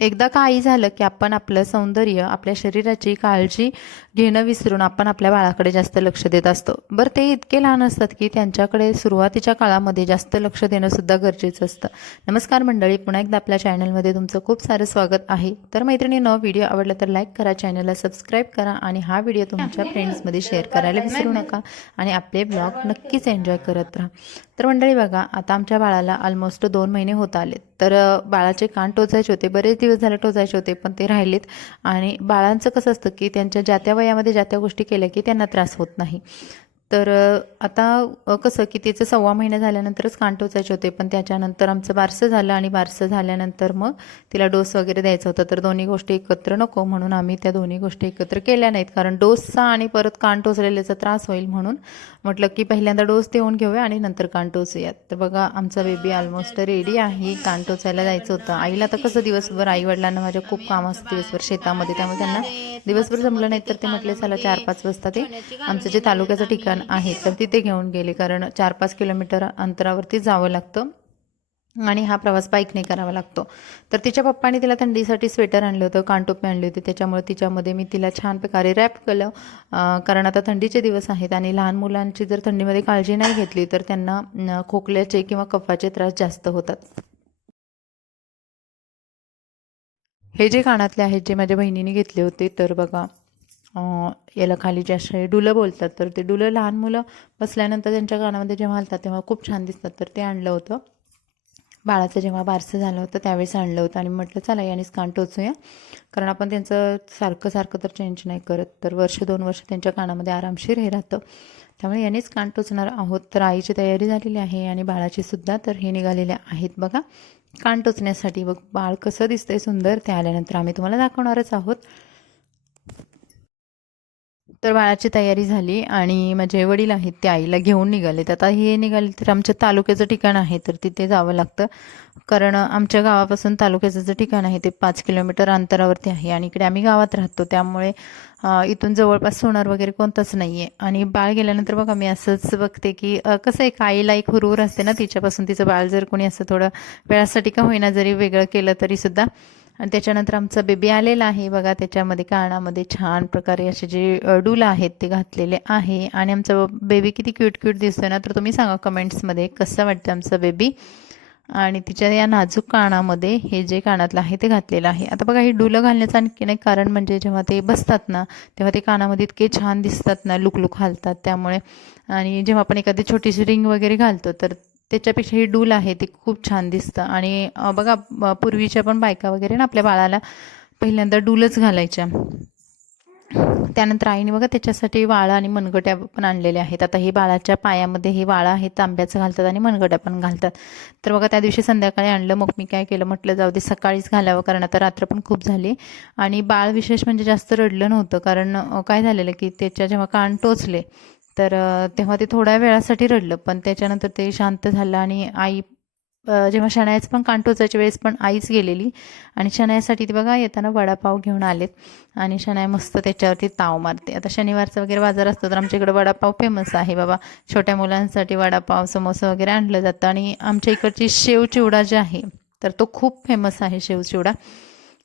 एकदा काही झालं की आपण आपलं सौंदर्य, आपल्या शरीराची काळजी घेणं विसरून आपण आपल्या बाळाकडे जास्त लक्ष देत असतो. बरं, ते इतके लहान असतात की त्यांच्याकडे सुरुवातीच्या काळामध्ये जास्त लक्ष देणं सुद्धा गरजेचं असतं. नमस्कार मंडळी, पुन्हा एकदा आपल्या चॅनलमध्ये तुमचं खूप सारं स्वागत आहे. तर मैत्रिणींनो, व्हिडिओ आवडला तर लाईक करा, चॅनलला सबस्क्राईब करा आणि हा व्हिडिओ तुमच्या फ्रेंड्समध्ये शेअर करायला विसरू नका आणि आपले ब्लॉग नक्कीच एन्जॉय करत राहा. तर मंडळी बघा, आता आमच्या बाळाला ऑलमोस्ट 2 महिने होत आले. तर बाळाचे कान टोचायचे होते, बरेच दिवस झाले टोचायचे होते, पण ते राहिलेत. आणि बाळांचं कसं असतं की त्यांच्या ज्या त्या वयामध्ये ज्या त्या गोष्टी केल्या की त्यांना त्रास होत नाही. तर आता कसं की तिचं 1.25 महिने झाल्यानंतरच कान टोचायचे होते, पण त्याच्यानंतर आमचं बारसं झालं आणि बारसं झाल्यानंतर मग तिला डोस वगैरे द्यायचा होता. तर दोन्ही गोष्टी एकत्र नको म्हणून आम्ही त्या दोन्ही गोष्टी एकत्र केल्या नाहीत, कारण डोसचा आणि परत कान टोचलेल्याचा त्रास होईल म्हणून म्हटलं की पहिल्यांदा डोस देऊन घेऊया आणि नंतर कान टोचूयात. तर बघा, आमचा बेबी ऑलमोस्ट रेडी आहे. कान टोचायला जायचं होतं. आईला तर कसं दिवसभर, आईवडिलांना माझ्या खूप काम असतं दिवसभर शेतामध्ये, त्यामुळे त्यांना दिवसभर जमलं नाही. तर ते म्हटले चला 4-5 वाजता ते आमचं जे तालुक्याचं ठिकाण आहे तर तिथे घेऊन गेले, कारण 4-5 किलोमीटर अंतरावरती जावं लागतं आणि हा प्रवास बाईकने करावा लागतो. तर तिच्या पप्पाने तिला थंडीसाठी स्वेटर आणलं होतं, कानटोपी आणली होती, त्याच्यामुळे तिच्यामध्ये मी तिला छान प्रकारे रॅप केलं. कारण आता थंडीचे दिवस आहेत आणि लहान मुलांची जर थंडीमध्ये काळजी नाही घेतली तर त्यांना खोकल्याचे किंवा कफाचे त्रास जास्त होतात. हे जे कानातले आहेत जे माझ्या बहिणीने घेतले होते, तर बघा याला खाली जे असे डुलं बोलतात, तर ते डुलं लहान मुलं बसल्यानंतर त्यांच्या कानामध्ये जेव्हा घालतात तेव्हा खूप छान दिसतात. तर ते आणलं होतं. बाळाचं जेव्हा बारसं झालं होतं त्यावेळेस आणलं होतं आणि म्हटलं चला यानेच कान टोचूया, कारण आपण त्यांचं सारखं सारखं तर चेंज नाही करत. तर 1-2 वर्ष त्यांच्या कानामध्ये आरामशीर हे राहतं, त्यामुळे यानेच कान टोचणार आहोत. तर आईची तयारी झालेली आहे आणि बाळाची सुद्धा. तर हे निघालेले आहेत बघा कान टोचण्यासाठी. बघ बाळ कसं दिसतंय सुंदर, ते आल्यानंतर आम्ही तुम्हाला दाखवणारच आहोत. तर बाळाची तयारी झाली आणि माझे वडील आहेत ते आईला घेऊन निघालेत. आता हे निघाले तर आमच्या तालुक्याचं ठिकाण आहे तर तिथे जावं लागतं, कारण आमच्या गावापासून तालुक्याचं जे ठिकाण आहे ते 5 किलोमीटर अंतरावरती आहे आणि इकडे आम्ही गावात राहतो, त्यामुळे इथून जवळपास सोनार वगैरे कोणतंच नाही आहे. आणि बाळ गेल्यानंतर बघा मी असंच बघते की कसं एक आईला एक हुरहुर असते ना तिच्यापासून, तिचं बाळ जर कोणी असं थोडं वेळासाठी का होईना जरी वेगळं केलं तरीसुद्धा. आणि त्याच्यानंतर आमचा बेबी आलेला आहे बघा, त्याच्यामध्ये कानामध्ये छान प्रकारे असे जे डूल आहेत ते घातलेले आहे. आणि आमचा बेबी किती क्यूट क्यूट दिसतोय ना, तर तुम्ही सांगा कमेंट्समध्ये कसं वाटतं आमचं बेबी. आणि तिच्या या नाजूक कानामध्ये हे जे कानातलं आहे ते घातलेलं आहे. आता बघा, ही डुलं घालण्याचं आणखीन एक कारण म्हणजे जेव्हा ते बसतात ना तेव्हा ते कानामध्ये इतके छान दिसतात ना, लुकलुक हालतात त्यामुळे. आणि जेव्हा आपण एखादी छोटीशी रिंग वगैरे घालतो तर त्याच्यापेक्षा ही डूल आहे ती खूप छान दिसतं. आणि बघा पूर्वीच्या पण बायका वगैरे ना आपल्या बाळाला पहिल्यांदा डूलच घालायच्या. त्यानंतर आईने बघा त्याच्यासाठी वाळा आणि मनगट्या पण आणलेल्या आहेत. आता हे बाळाच्या पायामध्ये हे वाळा आहे तांब्याचं घालतात आणि मनगट्या पण घालतात. तर बघा त्या दिवशी संध्याकाळी आणलं, मग मी काय केलं म्हटलं जाऊ दे सकाळीच घालावं, कारण आता रात्र पण खूप झाली. आणि बाळ विशेष म्हणजे जास्त रडलं नव्हतं, कारण काय झालेलं की त्याच्या जेव्हा कान टोचले तर तेव्हा ते थोड्या वेळासाठी रडलं, पण त्याच्यानंतर ते शांत झालं. आणि आई जेव्हा शनायाचं पण कान टोचायच्या वेळेस पण आईच गेलेली आणि शनायासाठी ती बघा येताना वडापाव घेऊन आलेत आणि शनाया मस्त त्याच्यावरती ताव मारते. आता शनिवारचा वगैरे बाजार असतो तर आमच्या इकडे वडापाव फेमस आहे बाबा, छोट्या मुलांसाठी वडापाव समोसा वगैरे आणलं जातं. आणि आमच्या इकडची शेव चिवडा जे आहे तर तो खूप फेमस आहे शेव चिवडा.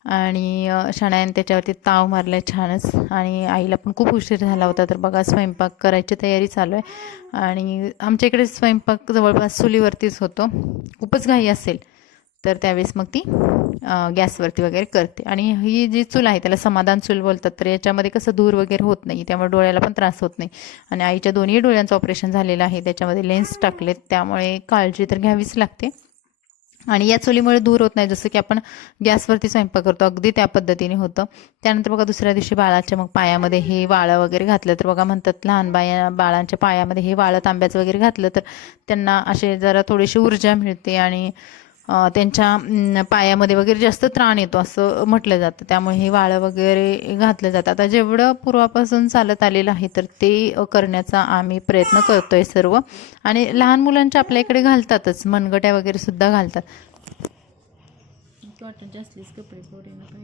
आणि शनायाने त्याच्यावरती ताव मारलाय छानच. आणि आईला पण खूप उशीर झाला होता, तर बघा स्वयंपाक करायची तयारी चालू आहे. आणि आमच्या इकडे स्वयंपाक जवळपास चुलीवरतीच होतो, खूपच घाई असेल तर त्यावेळेस मग ती गॅसवरती वगैरे करते. आणि ही जी चूल आहे त्याला समाधान चूल बोलतात, तर याच्यामध्ये कसं धूर वगैरे होत नाही, त्यामुळे डोळ्याला पण त्रास होत नाही. आणि आईच्या दोन्ही डोळ्यांचं ऑपरेशन झालेलं आहे, त्याच्यामध्ये लेन्स टाकलेत, त्यामुळे काळजी तर घ्यावीच लागते. आणि या चुलीमुळे धूर होत नाही, जसं की आपण गॅसवरती स्वयंपाक करतो अगदी त्या पद्धतीने होतं. त्यानंतर बघा दुसऱ्या दिवशी बाळाच्या मग पायामध्ये हे वाळं वगैरे घातलं, तर बघा म्हणतात लहान बाळांच्या पायामध्ये हे वाळं तांब्याचं वगैरे घातलं तर त्यांना असे जरा थोडीशी ऊर्जा मिळते आणि त्यांच्या पायामध्ये वगैरे जास्त त्राण येतो असं म्हटलं जातं, त्यामुळे हे वाळं वगैरे घातलं जातं. आता जेवढं पूर्वापासून चालत आलेलं आहे तर ते करण्याचा आम्ही प्रयत्न करतोय सर्व. आणि लहान मुलांच्या आपल्या इकडे घालतातच, मनगट्या वगैरे सुद्धा घालतात.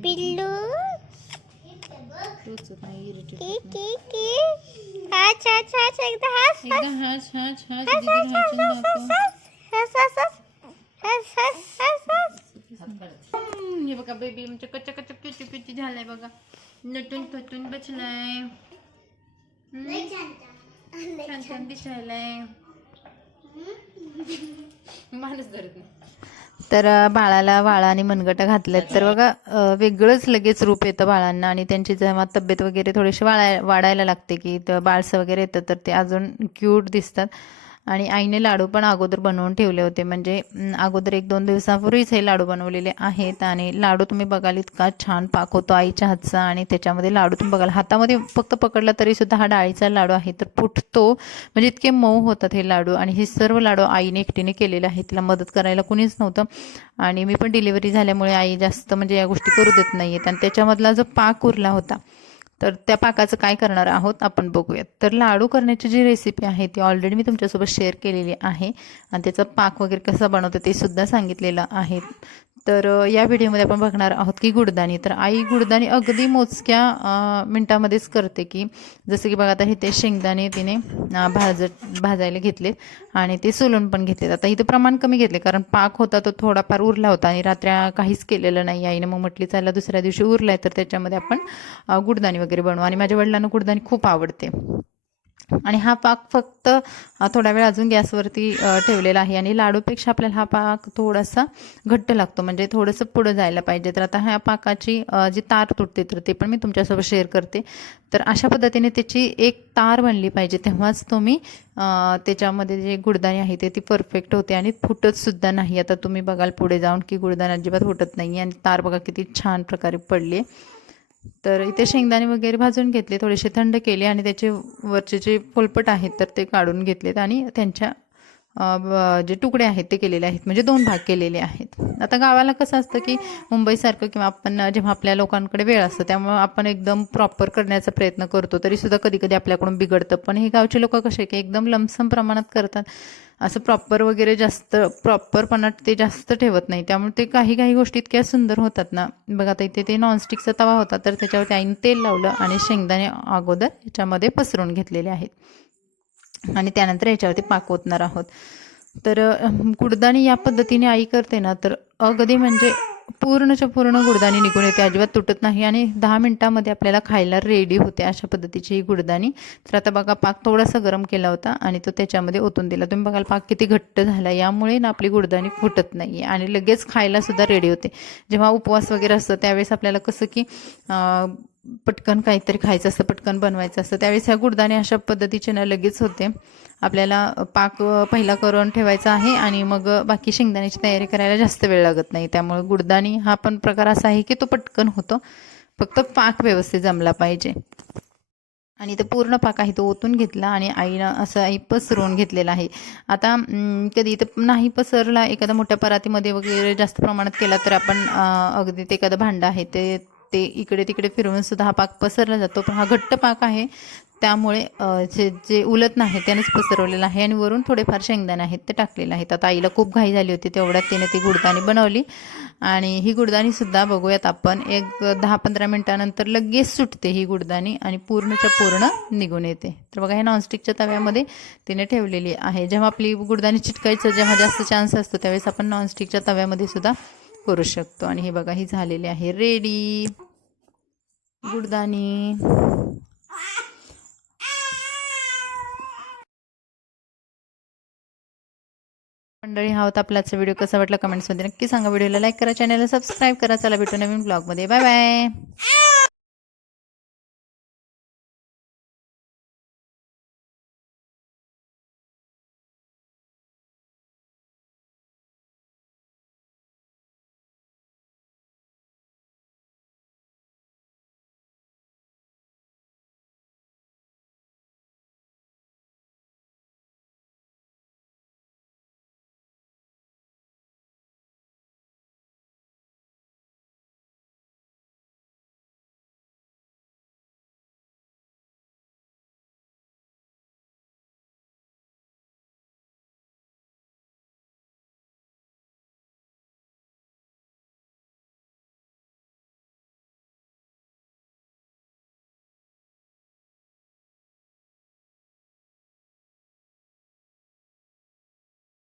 पिल्लू हे बघा बेबी आमच्या कच्चा कच्चा पिची पिची झालाय बघा, नटून थटून बसलाय, छान छान दिसायलाय. माणूस धरत नाही. तर बाळाला वाळा आणि मनगट घातलेत तर बघा वेगळंच लगेच रूप येतं बाळांना. आणि त्यांची जेव्हा तब्येत वगैरे थोडीशी वाढायला लागते की बाळसं वगैरे येतं तर ते अजून क्यूट दिसतात. आणि आईने लाडू पण अगोदर बनवून ठेवले होते, म्हणजे अगोदर 1-2 दिवसापूर्वीच हे लाडू बनवलेले आहेत. आणि लाडू तुम्ही बघाल इतका छान पाक होतो आईच्या हातचा. आणि त्याच्यामध्ये लाडू तुम्ही बघाल हातामध्ये फक्त पकडला तरी सुद्धा हा डाळीचा लाडू आहे तर फुटतो, म्हणजे इतके मऊ होतात हे लाडू. आणि हे सर्व लाडू आईने एकटीने केलेले आहेत, तिला मदत करायला कुणीच नव्हतं. आणि मी पण डिलिव्हरी झाल्यामुळे आई जास्त म्हणजे या गोष्टी करू देत नाही आहेत. आणि त्याच्यामधला जो पाक उरला होता तर त्या पाकाचं काय करणार आहोत आपण बघूयात. तर लाडू करण्याची जी रेसिपी आहे ती ऑलरेडी मी तुमच्यासोबत शेअर केलेली आहे आणि त्याचा पाक वगैरे कसा बनवतं ते सुद्धा सांगितलेलं आहे. तर या व्हिडिओमध्ये आपण बघणार आहोत की गुडदाणी. तर आई गुडदाणी अगदी मोजक्या मिनटामध्येच करते, की जसं की बघा आता इथे शेंगदाणे तिने भाजायला घेतलेत आणि ते सोलून पण घेतलेत. आता इथं प्रमाण कमी घेतले कारण पाक होता तो थोडाफार उरला होता आणि रात्र्या काहीच केलेलं नाही आईने. मग म्हटली चला दुसऱ्या दिवशी उरलाय तर त्याच्यामध्ये आपण गुडदाणी वगैरे बनवू. आणि माझ्या वडिलांना गुडदाणी खूप आवडते. आणि हा पाक फक्त थोडा वेळ अजून गॅसवरती ठेवलेला आहे. आणि लाडूपेक्षा आपल्याला हा पाक थोडासा घट्ट लागतो, म्हणजे थोडंसं पुढं जायला पाहिजे. तर आता ह्या पाकाची जी तार तुटते तर ते पण मी तुमच्यासोबत शेअर करते. तर अशा पद्धतीने त्याची एक तार बनली पाहिजे, तेव्हाच तुम्ही त्याच्यामध्ये जे गुडदाणी आहे ती परफेक्ट होते आणि फुटत सुद्धा नाही. आता तुम्ही बघाल पुढे जाऊन की गुडदाणी अजिबात फुटत नाही आणि तार बघा किती छान प्रकारे पडली. तर इथे शेंगदाणे वगैरे भाजून घेतले, थोडेसे थंड केले आणि त्याचे वरचे जे पोलपट आहेत तर ते काढून घेतलेत आणि त्यांच्या जे तुकडे आहेत ते केलेले आहेत, म्हणजे 2 भाग केलेले आहेत. आता गावाला कसं असतं की मुंबईसारखं किंवा आपण जेव्हा आपल्या लोकांकडे वेळ असतो त्यामुळे आपण एकदम प्रॉपर करण्याचा प्रयत्न करतो, तरीसुद्धा कधी कधी आपल्याकडून बिघडतं. पण हे गावचे लोक कसे की एकदम लमसम प्रमाणात करतात, असं प्रॉपर वगैरे जास्त प्रॉपरपणात ते जास्त ठेवत नाही. त्यामुळे ते काही काही गोष्टी इतक्या सुंदर होतात ना. बघा आता इथे ते नॉनस्टिकचा तवा होता तर त्याच्यावरती आईने तेल लावलं आणि शेंगदाणे अगोदर याच्यामध्ये पसरून घेतलेले आहेत आणि त्यानंतर याच्यावरती पाक ओतणार आहोत. तर गुडदाणी या पद्धतीने आई करते ना तर अगदी म्हणजे पूर्णच्या पूर्ण गुडदाणी निघून येते, अजिबात तुटत नाही आणि 10 मिनिटांमध्ये आपल्याला खायला रेडी होते अशा पद्धतीची ही गुडदाणी. तर आता बघा पाक थोडासा गरम केला होता आणि तो त्याच्यामध्ये ओतून दिला. तुम्ही बघाल पाक किती घट्ट झाला, यामुळे ना आपली गुडदाणी फुटत नाही आणि लगेच खायला सुद्धा रेडी होते. जेव्हा उपवास वगैरे असतं त्यावेळेस आपल्याला कसं की पटकन काहीतरी खायचं असतं, पटकन बनवायचं असतं, त्यावेळेस ह्या गुडदाणे अशा पद्धतीचे ना लगेच होते. आपल्याला पाक पहिला करून ठेवायचा आहे आणि मग बाकी शेंगदाण्याची तयारी करायला जास्त वेळ लागत नाही. त्यामुळे गुडदाणी हा पण प्रकार असा आहे की तो पटकन होतो, फक्त पाक व्यवस्थित जमला पाहिजे. आणि ते पूर्ण पाक आहे तो ओतून घेतला आणि आईनं असं आई पसरवून घेतलेला आहे. आता कधी इथं नाही पसरला, एखाद्या मोठ्या परातीमध्ये वगैरे जास्त प्रमाणात केला तर आपण अगदी ते एखादं भांडं आहे ते ते इकडे तिकडे फिरवून सुद्धा हा पाक पसरला जातो. पण हा घट्ट पाक आहे त्यामुळे जे जे उलत नाही त्यानेच पसरवलेलं आहे आणि वरून थोडेफार शेंगदाणे आहेत ते टाकलेले आहेत. आता आईला खूप घाई झाली होती, तेवढ्यात तिने ती गुडदाणी बनवली आणि ही गुडदाणी सुद्धा बघूयात आपण. एक 10-15 मिनिटानंतर लगेच सुटते ही गुडदाणी आणि पूर्णच्या पूर्ण निघून येते. तर बघा हे नॉनस्टिकच्या तव्यामध्ये तिने ठेवलेली आहे. जेव्हा आपली गुडदाणी चिटकायचं जेव्हा जास्त चान्स असतो त्यावेळेस आपण नॉनस्टिकच्या तव्यामध्ये सुद्धा करू शकतो. आणि हे बघा ही झालेली आहे रेडी गुडदाणी. मंडळी, हा होता आपला आजचा व्हिडिओ. कसा वाटला कमेंट्समध्ये नक्की सांगा. व्हिडिओला लाईक करा, चॅनलला सबस्क्राईब करा. चला भेटू नवीन ब्लॉगमध्ये. Bye bye.